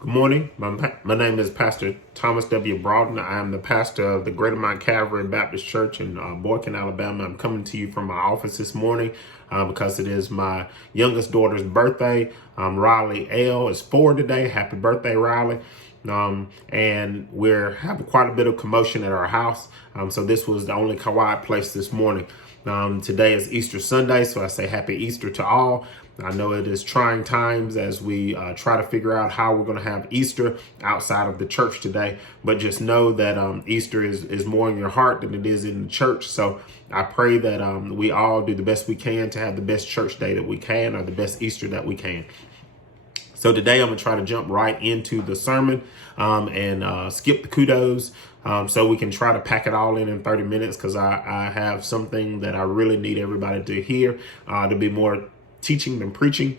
Good morning. My name is Pastor Thomas W. Broughton. I am the pastor of the Greater Mount Calvary Baptist Church in Boykin, Alabama. I'm coming to you from my office this morning because it is my youngest daughter's birthday. Riley L. is 4 today. Happy birthday, Riley. And we're having quite a bit of commotion at our house. So this was the only quiet place this morning. Today is Easter Sunday, so I say happy Easter to all. I know it is trying times as we try to figure out how we're going to have Easter outside of the church today. But just know that Easter is more in your heart than it is in the church. So I pray that we all do the best we can to have the best church day that we can, or the best Easter that we can. So today I'm going to try to jump right into the sermon and skip the kudos so we can try to pack it all in 30 minutes because I have something that I really need everybody to hear to be more teaching than preaching.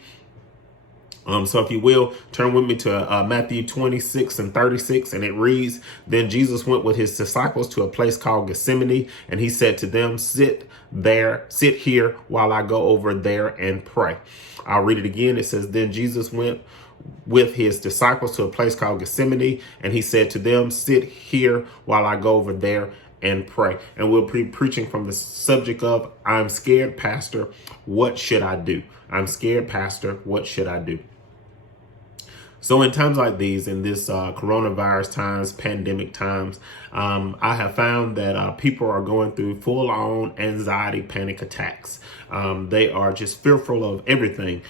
So if you will, turn with me to Matthew 26 and 36, and it reads, "Then Jesus went with his disciples to a place called Gethsemane, and he said to them, sit here while I go over there and pray." I'll read it again. It says, "Then Jesus went with his disciples to a place called Gethsemane, and he said to them, sit here while I go over there and pray." And we'll be preaching from the subject of, I'm scared, Pastor, what should I do? I'm scared, Pastor, what should I do? So in times like these, in this coronavirus times, pandemic times, I have found that people are going through full-on anxiety, panic attacks. They are just fearful of everything.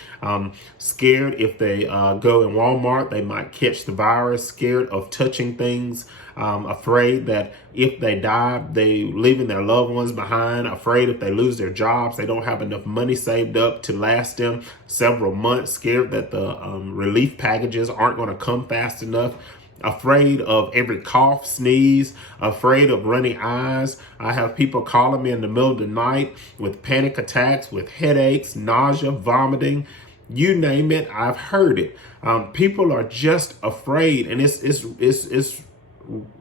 Scared if they go in Walmart, they might catch the virus. Scared of touching things. Afraid that if they die, they leaving their loved ones behind. Afraid if they lose their jobs, they don't have enough money saved up to last them several months. Scared that the relief packages aren't going to come fast enough. Afraid of every cough, sneeze, afraid of runny eyes. I have people calling me in the middle of the night with panic attacks, with headaches, nausea, vomiting. You name it, I've heard it. People are just afraid, and it's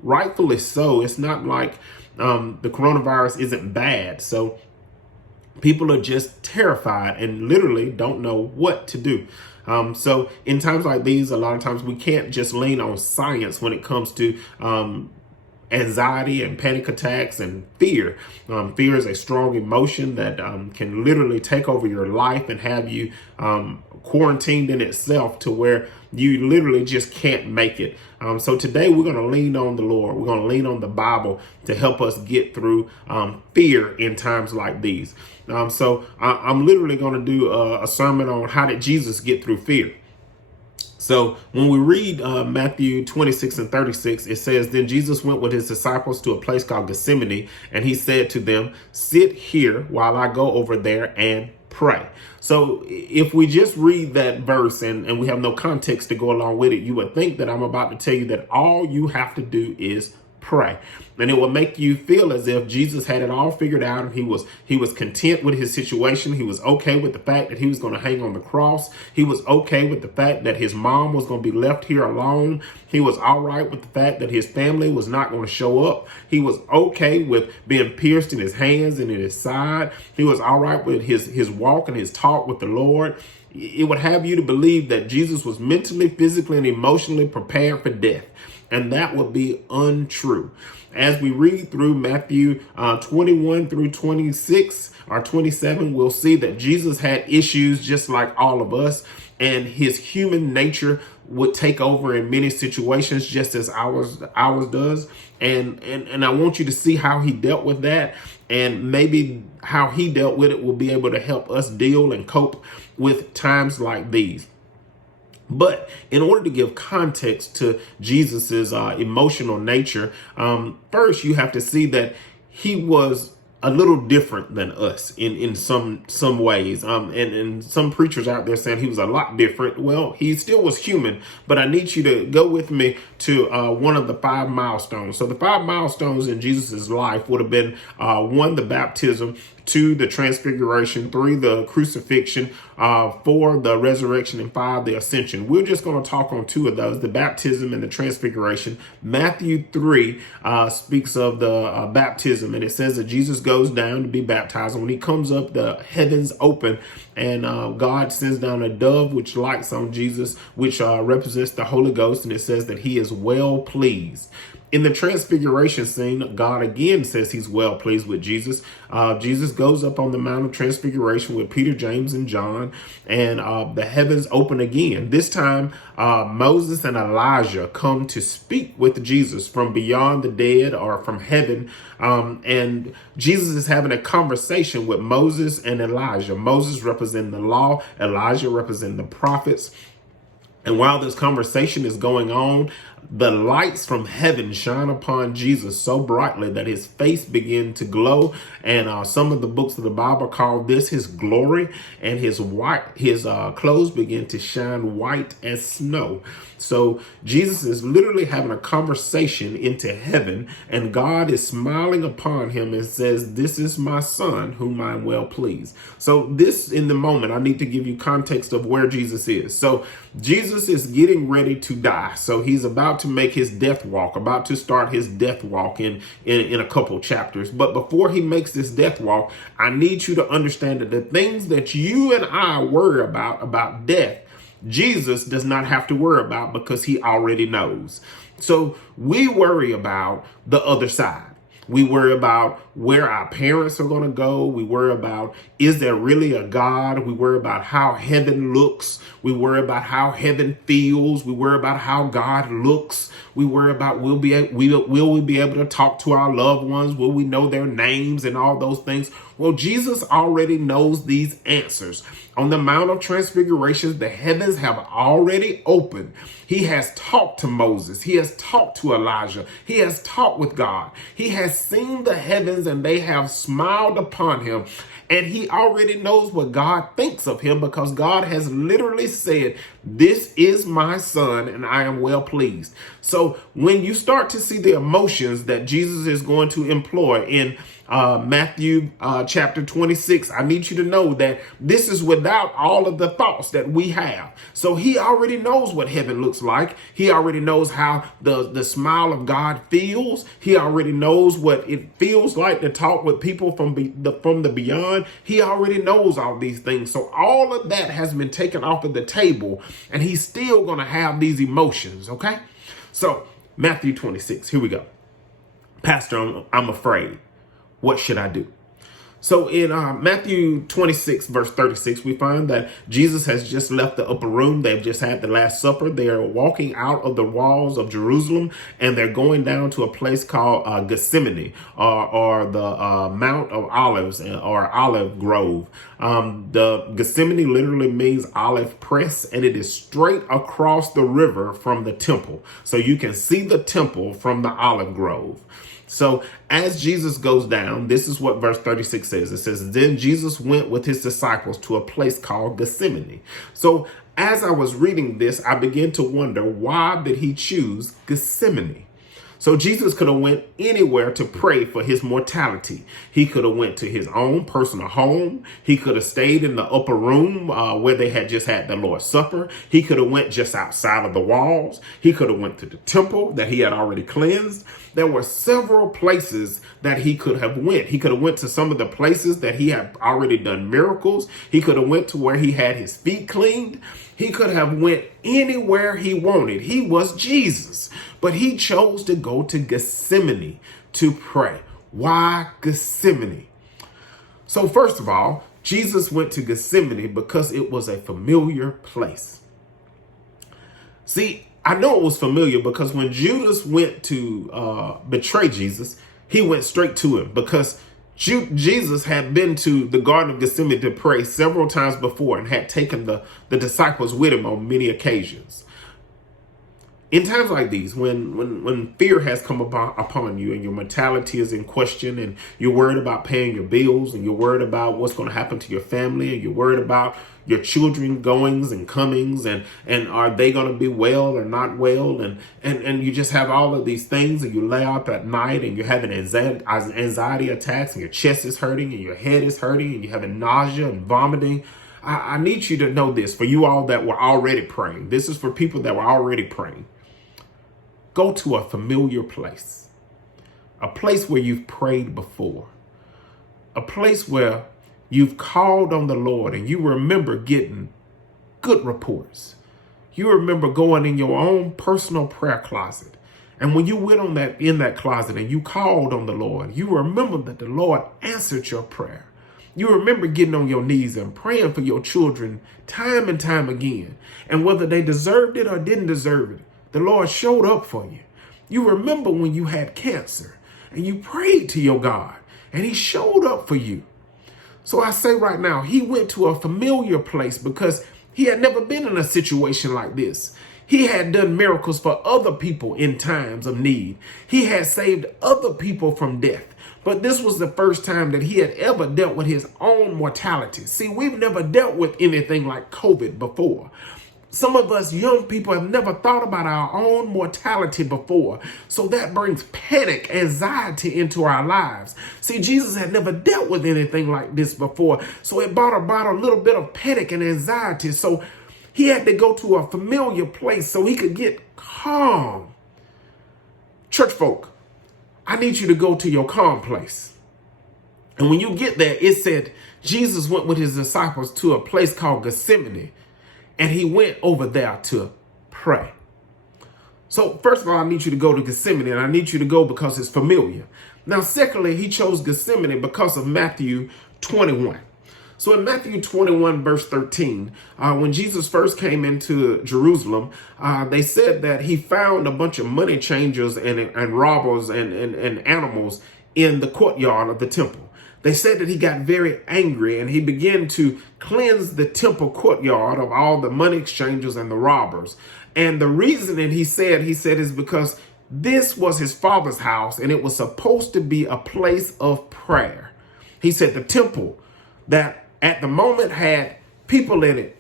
rightfully so. It's not like the coronavirus isn't bad. So people are just terrified and literally don't know what to do. So in times like these, a lot of times we can't just lean on science when it comes to anxiety and panic attacks and fear. Fear is a strong emotion that can literally take over your life and have you quarantined in itself to where you literally just can't make it. So today we're going to lean on the Lord. We're going to lean on the Bible to help us get through fear in times like these. So I'm literally going to do a sermon on how did Jesus get through fear. So when we read Matthew 26 and 36, it says, "Then Jesus went with his disciples to a place called Gethsemane, and he said to them, sit here while I go over there and pray." So if we just read that verse and we have no context to go along with it, you would think that I'm about to tell you that all you have to do is pray. And it will make you feel as if Jesus had it all figured out and he was content with his situation. He was okay with the fact that he was going to hang on the cross. He was okay with the fact that his mom was going to be left here alone. He was all right with the fact that his family was not going to show up. He was okay with being pierced in his hands and in his side. He was all right with his walk and his talk with the Lord. It would have you to believe that Jesus was mentally, physically, and emotionally prepared for death. And that would be untrue. As we read through Matthew 21 through 26 or 27, we'll see that Jesus had issues just like all of us, and his human nature would take over in many situations just as ours does. And I want you to see how he dealt with that, and maybe how he dealt with it will be able to help us deal and cope with times like these. But in order to give context to Jesus's emotional nature, first you have to see that he was a little different than us in some ways. And some preachers out there saying he was a lot different. Well, he still was human, but I need you to go with me to one of the 5 milestones. So the 5 milestones in Jesus's life would have been 1, the baptism, 2, the transfiguration, 3, the crucifixion, 4, the resurrection, and 5, the ascension. We're just going to talk on 2 of those, the baptism and the transfiguration. Matthew 3 speaks of the baptism, and it says that Jesus goes down to be baptized. And when he comes up, the heavens open, and God sends down a dove which lights on Jesus, which represents the Holy Ghost, and it says that he is well pleased. In the transfiguration scene, God again says he's well pleased with Jesus. Jesus goes up on the Mount of Transfiguration with Peter, James, and John, and the heavens open again. This time, Moses and Elijah come to speak with Jesus from beyond the dead or from heaven. And Jesus is having a conversation with Moses and Elijah. Moses representing the law, Elijah representing the prophets. And while this conversation is going on, the lights from heaven shine upon Jesus so brightly that his face began to glow. And some of the books of the Bible call this his glory, and his clothes begin to shine white as snow. So Jesus is literally having a conversation into heaven, and God is smiling upon him and says, "This is my son whom I'm well pleased." So this, in the moment, I need to give you context of where Jesus is. So Jesus is getting ready to die. So he's about to make his death walk, about to start his death walk in a couple chapters. But before he makes this death walk, I need you to understand that the things that you and I worry about death, Jesus does not have to worry about, because he already knows. So we worry about the other side. We worry about where our parents are going to go. We worry about, is there really a God? We worry about how heaven looks. We worry about how heaven feels. We worry about how God looks. We worry about, will we be able to talk to our loved ones? Will we know their names and all those things? Well, Jesus already knows these answers. On the Mount of Transfiguration, the heavens have already opened. He has talked to Moses. He has talked to Elijah. He has talked with God. He has seen the heavens, and they have smiled upon him. And he already knows what God thinks of him, because God has literally said, "This is my son, and I am well pleased." So when you start to see the emotions that Jesus is going to employ in Matthew chapter 26, I need you to know that this is without all of the thoughts that we have. So he already knows what heaven looks like. He already knows how the smile of God feels. He already knows what it feels like to talk with people from the beyond. He already knows all these things. So all of that has been taken off of the table, and he's still going to have these emotions, okay? So Matthew 26, here we go. "Pastor, I'm afraid. What should I do?" So in Matthew 26, verse 36, we find that Jesus has just left the upper room. They've just had the Last Supper. They are walking out of the walls of Jerusalem, and they're going down to a place called Gethsemane, or the Mount of Olives, or Olive Grove. The Gethsemane literally means olive press, and it is straight across the river from the temple. So you can see the temple from the olive grove. So as Jesus goes down, this is what verse 36 says. It says, "Then Jesus went with his disciples to a place called Gethsemane." So as I was reading this, I began to wonder, why did he choose Gethsemane? So Jesus could have went anywhere to pray for his mortality. He could have went to his own personal home. He could have stayed in the upper room where they had just had the Lord's Supper. He could have went just outside of the walls. He could have went to the temple that he had already cleansed. There were several places that he could have went. He could have went to some of the places that he had already done miracles. He could have went to where he had his feet cleaned. He could have went anywhere he wanted. He was Jesus, but he chose to go to Gethsemane to pray. Why Gethsemane? So first of all, Jesus went to Gethsemane because it was a familiar place. See, I know it was familiar because when Judas went to betray Jesus, he went straight to him, because Jesus had been to the Garden of Gethsemane to pray several times before and had taken the disciples with him on many occasions. In times like these, when fear has come upon you and your mentality is in question and you're worried about paying your bills and you're worried about what's going to happen to your family and you're worried about your children goings and comings and are they going to be well or not well and you just have all of these things and you lay up at night and you're having anxiety attacks and your chest is hurting and your head is hurting and you're having nausea and vomiting. I need you to know this for you all that were already praying. This is for people that were already praying. Go to a familiar place, a place where you've prayed before, a place where you've called on the Lord and you remember getting good reports. You remember going in your own personal prayer closet. And when you went in that closet and you called on the Lord, you remember that the Lord answered your prayer. You remember getting on your knees and praying for your children time and time again. And whether they deserved it or didn't deserve it, the Lord showed up for you. You remember when you had cancer and you prayed to your God and he showed up for you. So I say right now, he went to a familiar place because he had never been in a situation like this. He had done miracles for other people in times of need. He had saved other people from death. But this was the first time that he had ever dealt with his own mortality. See, we've never dealt with anything like COVID before. Some of us young people have never thought about our own mortality before. So that brings panic, anxiety into our lives. See, Jesus had never dealt with anything like this before. So it brought about a little bit of panic and anxiety. So he had to go to a familiar place so he could get calm. Church folk, I need you to go to your calm place. And when you get there, it said Jesus went with his disciples to a place called Gethsemane. And he went over there to pray. So first of all, I need you to go to Gethsemane, and I need you to go because it's familiar. Now, secondly, he chose Gethsemane because of Matthew 21. So in Matthew 21, verse 13, when Jesus first came into Jerusalem, they said that he found a bunch of money changers and robbers and animals in the courtyard of the temple. They said that he got very angry and he began to cleanse the temple courtyard of all the money exchangers and the robbers. And the reasoning he said is because this was his father's house and it was supposed to be a place of prayer. He said the temple that at the moment had people in it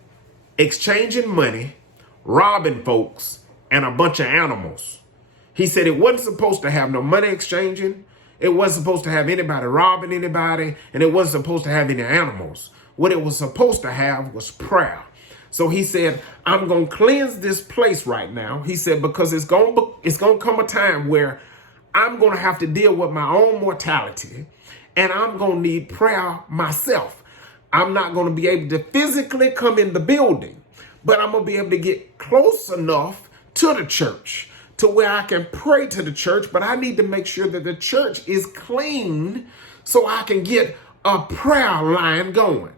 exchanging money, robbing folks, and a bunch of animals. He said it wasn't supposed to have no money exchanging. It wasn't supposed to have anybody robbing anybody, and it wasn't supposed to have any animals. What it was supposed to have was prayer. So he said, I'm going to cleanse this place right now. He said, because it's going to come a time where I'm going to have to deal with my own mortality, and I'm going to need prayer myself. I'm not going to be able to physically come in the building, but I'm going to be able to get close enough to the church to where I can pray to the church, but I need to make sure that the church is clean so I can get a prayer line going.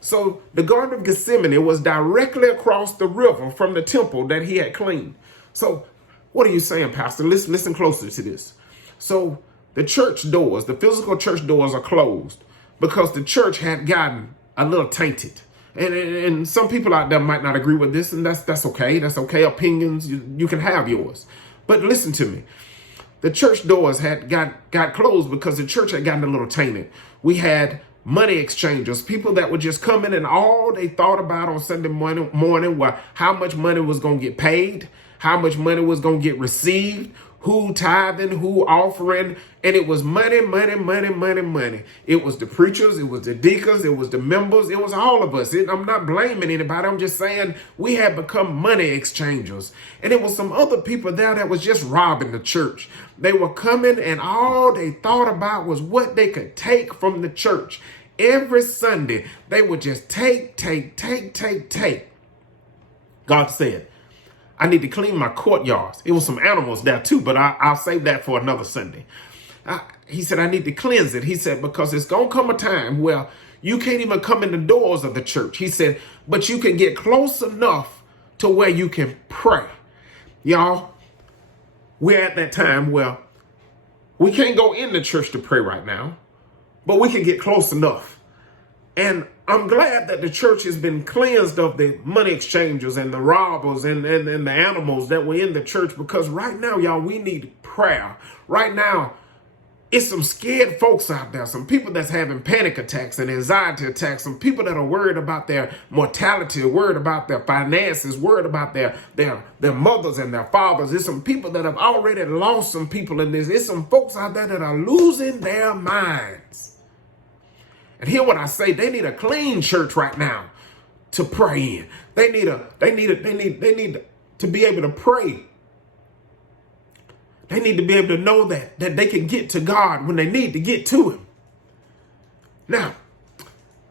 So the Garden of Gethsemane was directly across the river from the temple that he had cleaned. So what are you saying, Pastor? Listen closer to this. So the church doors, the physical church doors are closed because the church had gotten a little tainted. And some people out there might not agree with this, and that's okay. That's okay. Opinions, you can have yours. But listen to me. The church doors had got closed because the church had gotten a little tainted. We had money exchangers, people that would just come in and all they thought about on Sunday morning were how much money was going to get paid, how much money was going to get received, who tithing, who offering, and it was money, money, money, money, money. It was the preachers, it was the deacons, it was the members, it was all of us. I'm not blaming anybody. I'm just saying we had become money exchangers. And it was some other people there that was just robbing the church. They were coming and all they thought about was what they could take from the church. Every Sunday, they would just take. God said, I need to clean my courtyards. It was some animals there too, but I'll save that for another Sunday. He said, I need to cleanse it. He said, because it's going to come a time where you can't even come in the doors of the church. He said, but you can get close enough to where you can pray. Y'all, we're at that time where we can't go in the church to pray right now, but we can get close enough. And I'm glad that the church has been cleansed of the money exchangers and the robbers and the animals that were in the church, because right now, y'all, we need prayer. Right now, it's some scared folks out there, some people that's having panic attacks and anxiety attacks, some people that are worried about their mortality, worried about their finances, worried about their mothers and their fathers. There's some people that have already lost some people in this. There's some folks out there that are losing their minds. And hear what I say, they need a clean church right now to pray in. They need to be able to pray. They need to be able to know that they can get to God when they need to get to him. Now,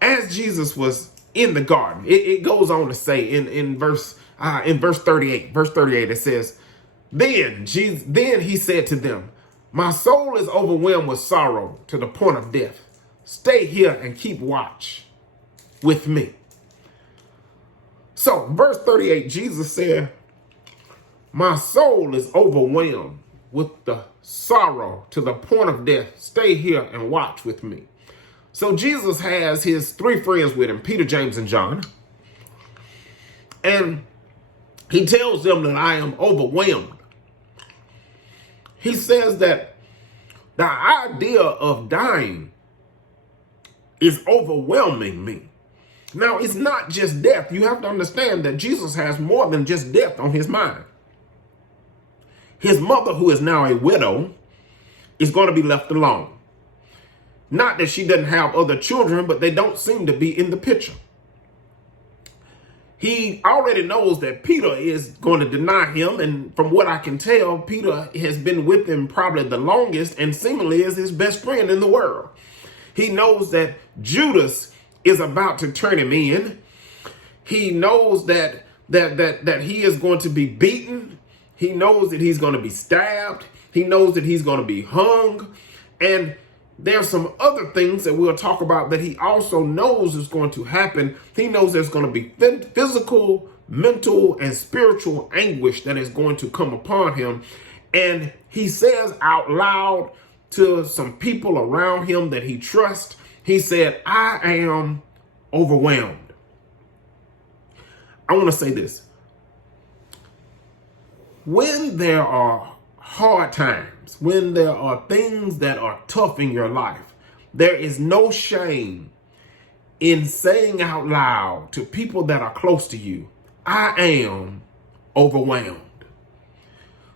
as Jesus was in the garden, it goes on to say in verse 38, it says, then he said to them, my soul is overwhelmed with sorrow to the point of death. Stay here and keep watch with me. So, verse 38, Jesus said, my soul is overwhelmed with the sorrow to the point of death. Stay here and watch with me. So Jesus has his three friends with him, Peter, James, and John. And he tells them that I am overwhelmed. He says that the idea of dying is overwhelming me. Now, it's not just death. You have to understand that Jesus has more than just death on his mind. His mother, who is now a widow, is going to be left alone. Not that she doesn't have other children, but they don't seem to be in the picture. He already knows that Peter is going to deny him. And from what I can tell, Peter has been with him probably the longest and seemingly is his best friend in the world. He knows that Judas is about to turn him in. He knows that he is going to be beaten. He knows that he's going to be stabbed. He knows that he's going to be hung. And there's some other things that we'll talk about that he also knows is going to happen. He knows there's going to be physical, mental, and spiritual anguish that is going to come upon him. And he says out loud to some people around him that he trusts, he said, I am overwhelmed. I want to say this. When there are hard times, when there are things that are tough in your life, there is no shame in saying out loud to people that are close to you, I am overwhelmed.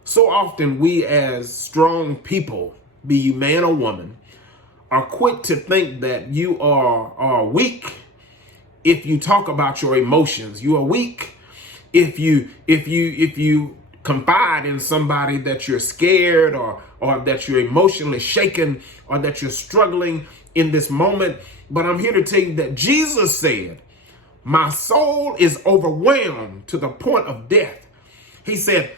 So often we as strong people, be you man or woman, are quick to think that you are weak if you talk about your emotions. You are weak if you confide in somebody that you're scared or that you're emotionally shaken or that you're struggling in this moment. But I'm here to tell you that Jesus said, my soul is overwhelmed to the point of death. He said,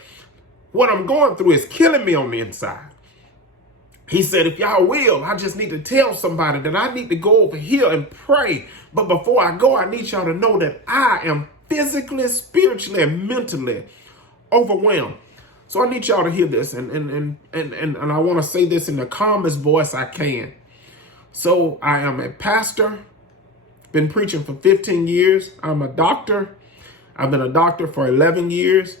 what I'm going through is killing me on the inside. He said, if y'all will, I just need to tell somebody that I need to go over here and pray. But before I go, I need y'all to know that I am physically, spiritually, and mentally overwhelmed. So I need y'all to hear this. And I want to say this in the calmest voice I can. So I am a pastor, been preaching for 15 years. I'm a doctor. I've been a doctor for 11 years.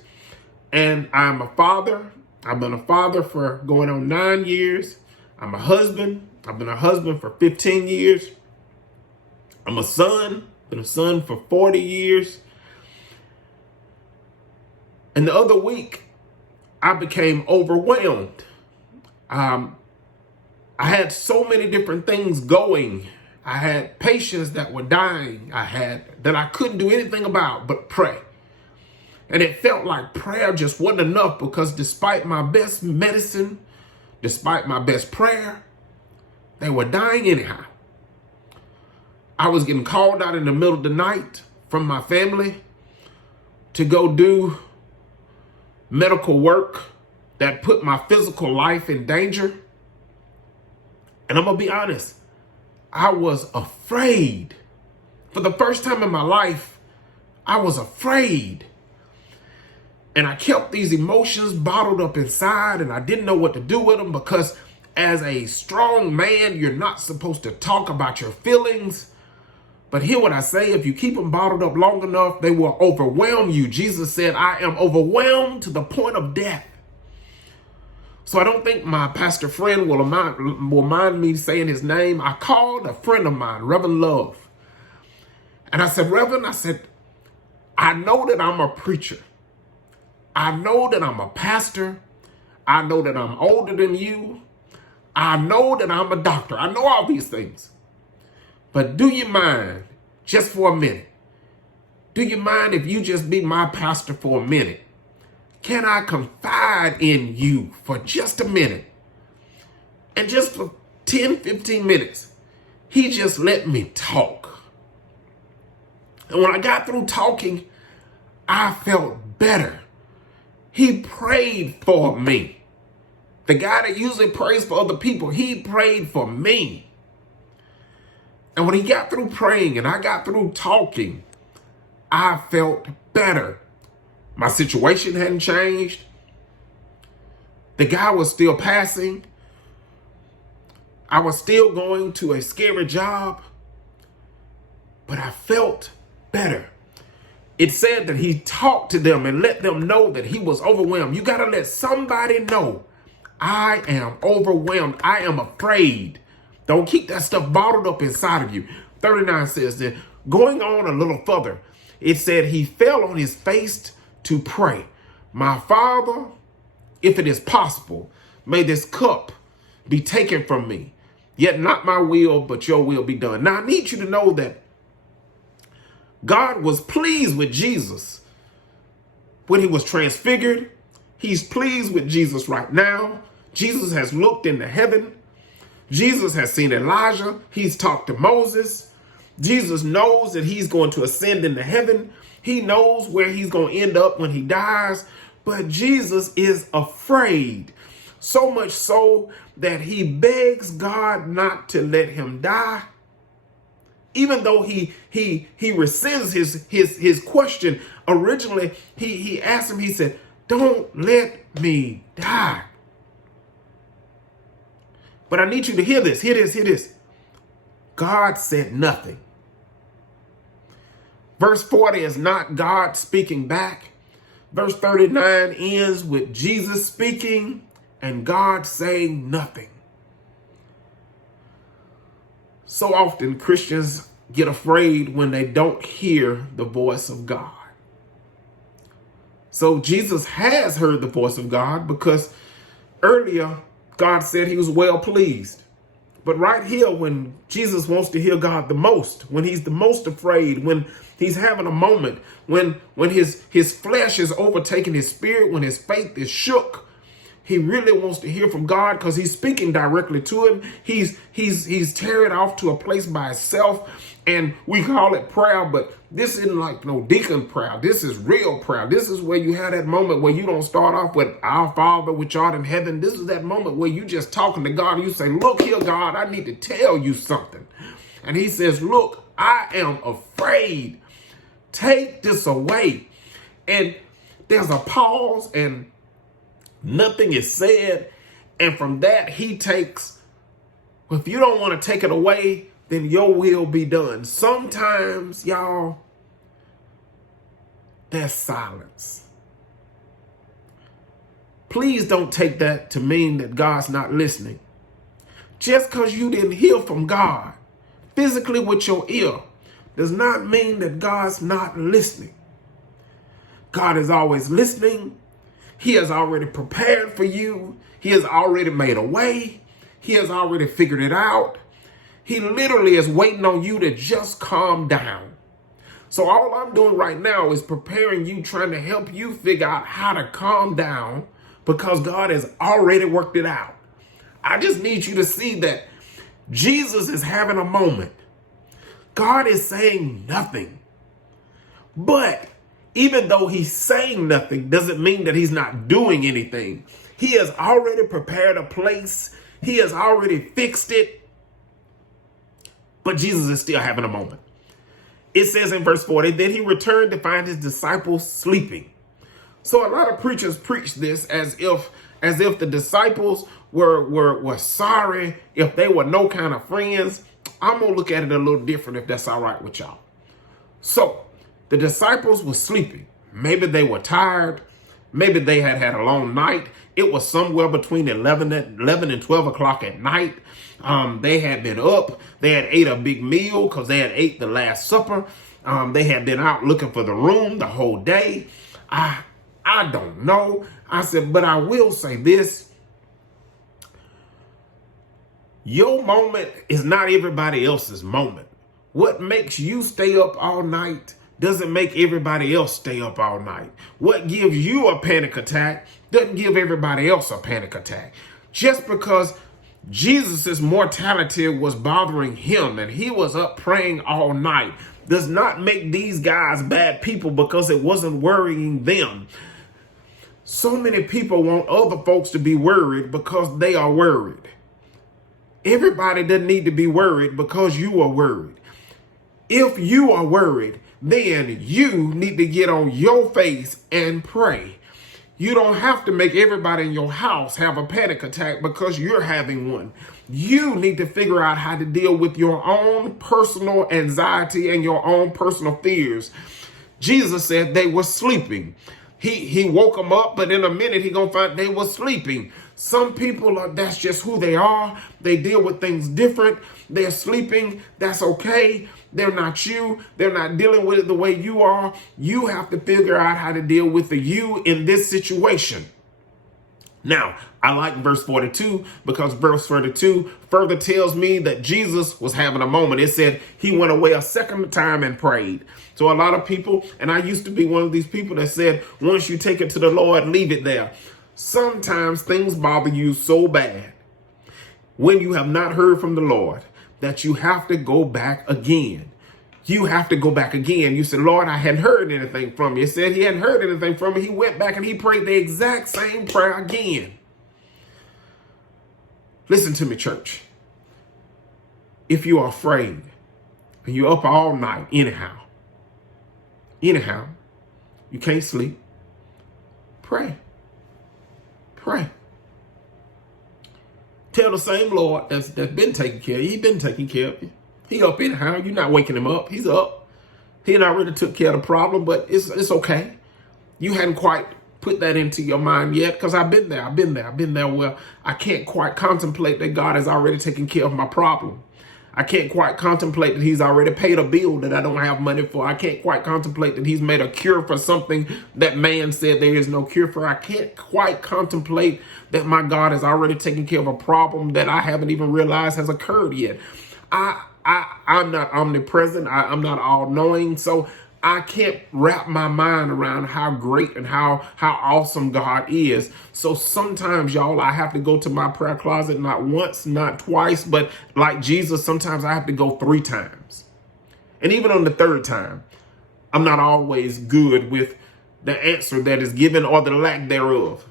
And I'm a father. I've been a father for going on 9 years. I'm a husband. I've been a husband for 15 years. I'm a son. Been a son for 40 years. And the other week, I became overwhelmed. I had so many different things going. I had patients that were dying. That I couldn't do anything about but pray. And it felt like prayer just wasn't enough, because despite my best medicine, despite my best prayer, they were dying anyhow. I was getting called out in the middle of the night from my family to go do medical work that put my physical life in danger. And I'm going to be honest, I was afraid. For the first time in my life, I was afraid. And I kept these emotions bottled up inside, and I didn't know what to do with them, because as a strong man, you're not supposed to talk about your feelings. But hear what I say, if you keep them bottled up long enough, they will overwhelm you. Jesus said, I am overwhelmed to the point of death. So I don't think my pastor friend will mind me saying his name. I called a friend of mine, Reverend Love. And I said, Reverend, I know that I'm a preacher. I know that I'm a pastor. I know that I'm older than you. I know that I'm a doctor. I know all these things. But do you mind, just for a minute, do you mind if you just be my pastor for a minute? Can I confide in you for just a minute? And just for 10, 15 minutes, he just let me talk. And when I got through talking, I felt better. He prayed for me. The guy that usually prays for other people, he prayed for me. And when he got through praying and I got through talking, I felt better. My situation hadn't changed. The guy was still passing. I was still going to a scary job, but I felt better. It said that he talked to them and let them know that he was overwhelmed. You got to let somebody know, I am overwhelmed. I am afraid. Don't keep that stuff bottled up inside of you. 39 says that, going on a little further, it said he fell on his face to pray. My Father, if it is possible, may this cup be taken from me. Yet not my will, but your will be done. Now I need you to know that God was pleased with Jesus when he was transfigured. He's pleased with Jesus right now. Jesus has looked into heaven. Jesus has seen Elijah. He's talked to Moses. Jesus knows that he's going to ascend into heaven. He knows where he's going to end up when he dies. But Jesus is afraid, so much so that he begs God not to let him die. Even though he rescinds his question. Originally, he asked him, he said, don't let me die. But I need you to hear this. Hear this, hear this. God said nothing. Verse 40 is not God speaking back. Verse 39 ends with Jesus speaking and God saying nothing. So often Christians get afraid when they don't hear the voice of God. So Jesus has heard the voice of God because earlier God said he was well pleased. But right here, when Jesus wants to hear God the most, when he's the most afraid, when he's having a moment, when his flesh is overtaking his spirit, when his faith is shook, he really wants to hear from God because he's speaking directly to him. He's tearing off to a place by himself, and we call it prayer, but this isn't like no deacon prayer. This is real prayer. This is where you have that moment where you don't start off with our Father which art in heaven. This is that moment where you just talking to God and you say, look here, God, I need to tell you something. And he says, look, I am afraid. Take this away. And there's a pause and nothing is said. And from that, he takes, if you don't want to take it away, then your will be done. Sometimes, y'all, there's silence. Please don't take that to mean that God's not listening. Just because you didn't hear from God physically with your ear does not mean that God's not listening. God is always listening. He has already prepared for you. He has already made a way. He has already figured it out. He literally is waiting on you to just calm down. So all I'm doing right now is preparing you, trying to help you figure out how to calm down because God has already worked it out. I just need you to see that Jesus is having a moment. God is saying nothing. But even though he's saying nothing doesn't mean that he's not doing anything. He has already prepared a place. He has already fixed it. But Jesus is still having a moment. It says in verse 40, then he returned to find his disciples sleeping. So a lot of preachers preach this as if the disciples were sorry if they were no kind of friends. I'm going to look at it a little different if that's all right with y'all. So the disciples were sleeping. Maybe they were tired. Maybe they had had a long night. It was somewhere between 11 and 12 o'clock at night. They had been up. They had ate a big meal because they had ate the Last Supper. They had been out looking for the room the whole day. I don't know. I said, but I will say this. Your moment is not everybody else's moment. What makes you stay up all night doesn't make everybody else stay up all night. What gives you a panic attack doesn't give everybody else a panic attack. Just because Jesus's mortality was bothering him and he was up praying all night does not make these guys bad people because it wasn't worrying them. So many people want other folks to be worried because they are worried. Everybody doesn't need to be worried because you are worried. If you are worried, then you need to get on your face and pray. You don't have to make everybody in your house have a panic attack because you're having one. You need to figure out how to deal with your own personal anxiety and your own personal fears. Jesus said they were sleeping. He woke them up, but in a minute he gonna find they were sleeping. Some people that's just who they are. They deal with things different. They're sleeping. That's okay. They're not you. They're not dealing with it the way you are. You have to figure out how to deal with the you in this situation. Now, I like verse 42 because verse 42 further tells me that Jesus was having a moment. It said he went away a second time and prayed. So a lot of people, and I used to be one of these people that said, once you take it to the Lord, leave it there. Sometimes things bother you so bad when you have not heard from the Lord that you have to go back again. You have to go back again. You said, Lord, I hadn't heard anything from you. He said he hadn't heard anything from me. He went back and he prayed the exact same prayer again. Listen to me, church. If you are afraid and you're up all night, anyhow, you can't sleep, pray. Pray. Tell the same Lord that's been taking care of you. He's been taking care of you. He up anyhow. You're not waking him up. He's up. He already took care of the problem, but it's okay. You hadn't quite put that into your mind yet because I've been there where I can't quite contemplate that God has already taken care of my problem. I can't quite contemplate that he's already paid a bill that I don't have money for. I can't quite contemplate that he's made a cure for something that man said there is no cure for. I can't quite contemplate that my God has already taken care of a problem that I haven't even realized has occurred yet. I'm not omnipresent. I'm not all-knowing. So I can't wrap my mind around how great and how awesome God is. So sometimes, y'all, I have to go to my prayer closet, not once, not twice, but like Jesus, sometimes I have to go 3 times. And even on the 3rd time, I'm not always good with the answer that is given or the lack thereof.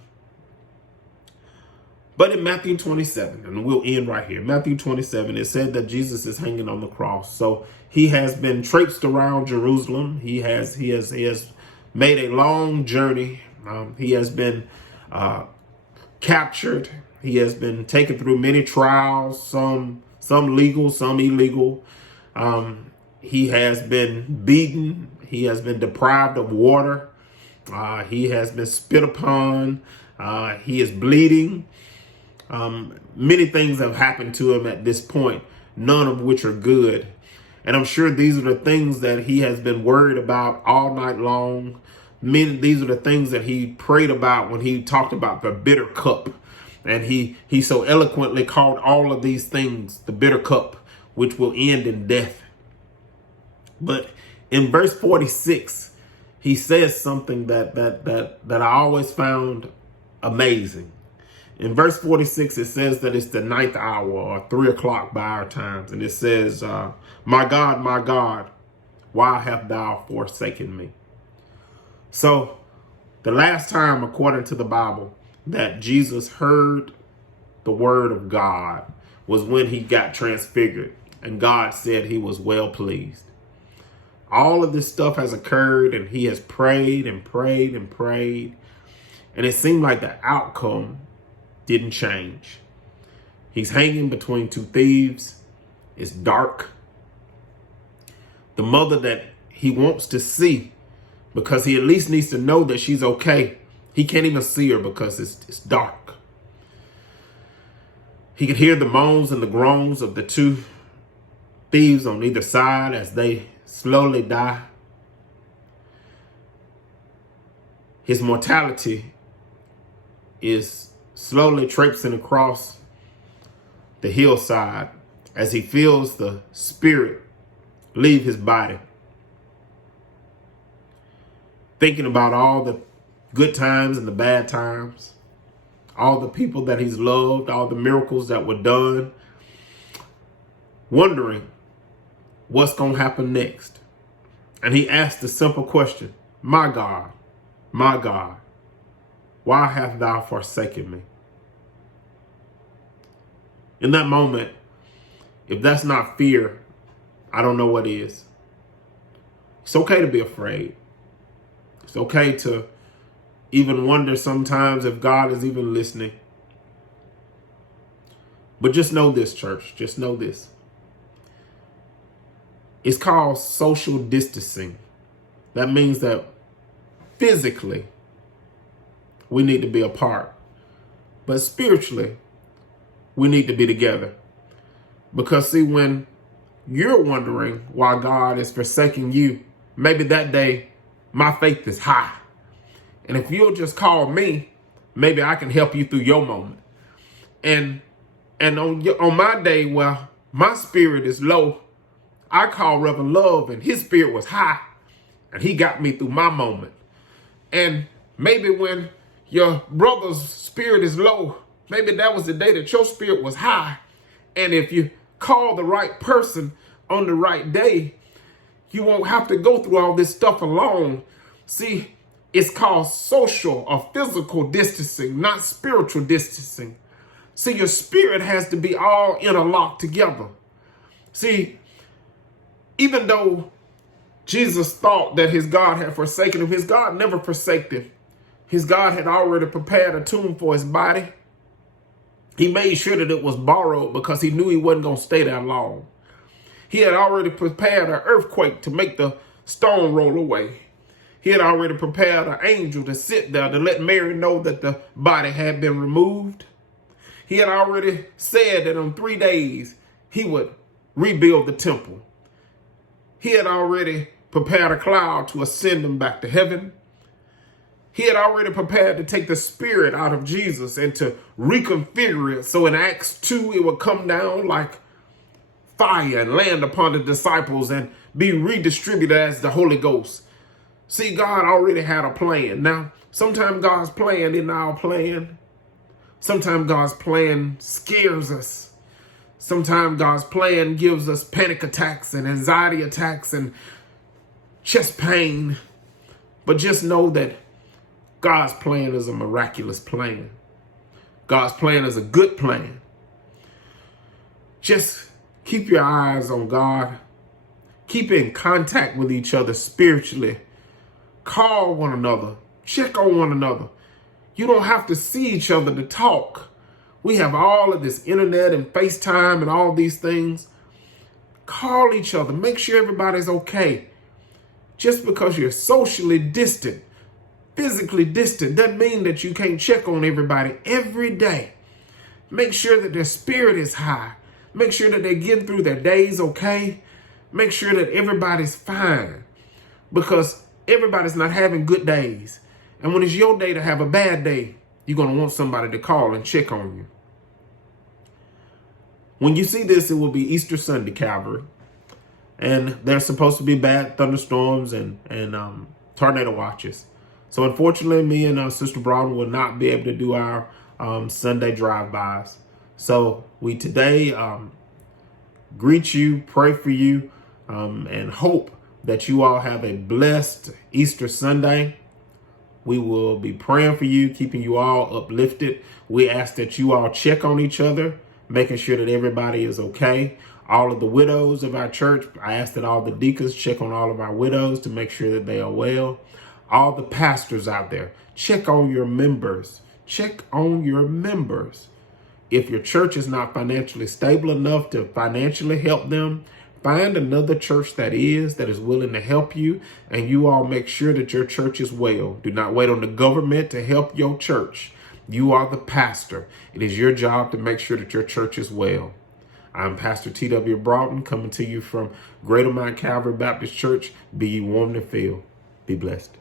But in Matthew 27, and we'll end right here, Matthew 27, it said that Jesus is hanging on the cross. So he has been traipsed around Jerusalem. He has made a long journey. He has been captured. He has been taken through many trials, some legal, some illegal. He has been beaten. He has been deprived of water. He has been spit upon. He is bleeding. Many things have happened to him at this point, none of which are good. And I'm sure these are the things that he has been worried about all night long. These are the things that he prayed about when he talked about the bitter cup. And he so eloquently called all of these things the bitter cup, which will end in death. But in verse 46, he says something that I always found amazing. In verse 46, it says that it's the 9th hour or 3 o'clock by our times. And it says, my God, why have thou forsaken me? So the last time, according to the Bible, that Jesus heard the word of God was when he got transfigured. And God said he was well pleased. All of this stuff has occurred and he has prayed and prayed and prayed. And it seemed like the outcome didn't change. He's hanging between 2 thieves is dark. The mother that he wants to see, because he at least needs to know that she's okay. He can't even see her because it's dark. He could hear the moans and the groans of the two thieves on either side as they slowly die. His mortality is slowly traipsing across the hillside as he feels the spirit leave his body. Thinking about all the good times and the bad times, all the people that he's loved, all the miracles that were done, wondering what's going to happen next. And he asked the simple question, my God, why hast thou forsaken me? In that moment, if that's not fear, I don't know what is. It's okay to be afraid. It's okay to even wonder sometimes if God is even listening. But just know this, church. Just know this. It's called social distancing. That means that physically, we need to be apart. But spiritually, we need to be together. Because see, when you're wondering why God is forsaking you, maybe that day my faith is high. And if you'll just call me, maybe I can help you through your moment. And on my day where my spirit is low, I call Reverend Love and his spirit was high. And he got me through my moment. And maybe when your brother's spirit is low, maybe that was the day that your spirit was high. And if you call the right person on the right day, you won't have to go through all this stuff alone. See, it's called social or physical distancing, not spiritual distancing. See, your spirit has to be all interlocked together. See, even though Jesus thought that his God had forsaken him, his God never forsaken him. His God had already prepared a tomb for his body. He made sure that it was borrowed because he knew he wasn't going to stay there long. He had already prepared an earthquake to make the stone roll away. He had already prepared an angel to sit there to let Mary know that the body had been removed. He had already said that in 3 days he would rebuild the temple. He had already prepared a cloud to ascend him back to heaven. He had already prepared to take the spirit out of Jesus and to reconfigure it. So in Acts 2, it would come down like fire and land upon the disciples and be redistributed as the Holy Ghost. See, God already had a plan. Now, sometimes God's plan isn't our plan. Sometimes God's plan scares us. Sometimes God's plan gives us panic attacks and anxiety attacks and chest pain. But just know that God's plan is a miraculous plan. God's plan is a good plan. Just keep your eyes on God. Keep in contact with each other spiritually. Call one another. Check on one another. You don't have to see each other to talk. We have all of this internet and FaceTime and all these things. Call each other. Make sure everybody's okay. Just because you're socially distant, physically distant, doesn't mean that you can't check on everybody every day. Make sure that their spirit is high. Make sure that they're getting through their days okay. Make sure that everybody's fine. Because everybody's not having good days. And when it's your day to have a bad day, you're going to want somebody to call and check on you. When you see this, it will be Easter Sunday, Calvary. And there's supposed to be bad thunderstorms and tornado watches. So unfortunately, me and Sister Brown will not be able to do our Sunday drive-bys. So we today greet you, pray for you, and hope that you all have a blessed Easter Sunday. We will be praying for you, keeping you all uplifted. We ask that you all check on each other, making sure that everybody is okay. All of the widows of our church, I ask that all the deacons check on all of our widows to make sure that they are well. All the pastors out there, check on your members. Check on your members. If your church is not financially stable enough to financially help them, find another church that is willing to help you, and you all make sure that your church is well. Do not wait on the government to help your church. You are the pastor. It is your job to make sure that your church is well. I'm Pastor T.W. Broughton, coming to you from Greater Mount Calvary Baptist Church. Be ye warmed and filled. Be blessed.